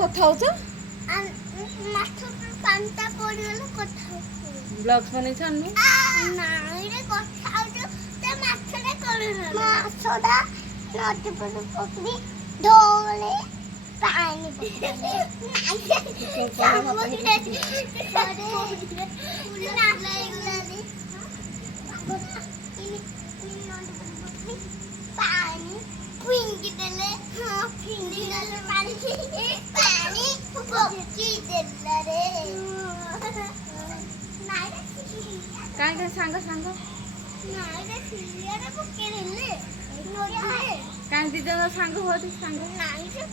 କଥା ହଉଛ? ମାଛ ପାଣିଟା ପଡ଼ିଗଲେ କଥା ହଉଛୁ। ବ୍ଲଗ୍ସ ବନେଇଛ ଆନୁ? ନାଇଁରେ କଥା ହଉଛୁ ସେ ମାଛଟା କଣ ମାଛଟା ନଦୀ ପଟୁ ପକଡ଼ି ଢୋଳେ ପାଣି ପକେଇଲେ ପାଣି ଫିଙ୍ଗି ଦେଲେ ଫିଙ୍ଗି ଦେଲେ ପାଣି ପାଣି ପକେଇ ଦେଲା ରେ କାହିଁକି ସାଙ୍ଗ ସାଙ୍ଗ ନାଇଁରେ ସିଆରେ ପକେଇ ଦେଲେ କାହିଁ ଦି ଜଣ ସାଙ୍ଗ ହୁଅନ୍ତି ସାଙ୍ଗ? ନାଇଁରେ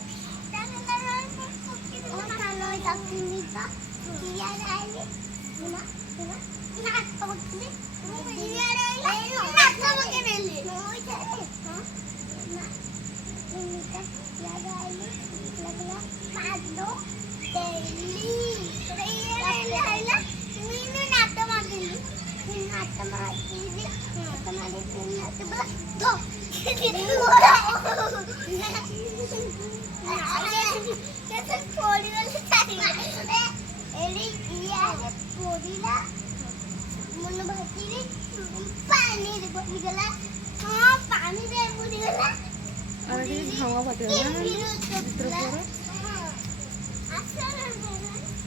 ଆଉ କିଛି ଢଙ୍ଗ ଫାଟିବ ନା?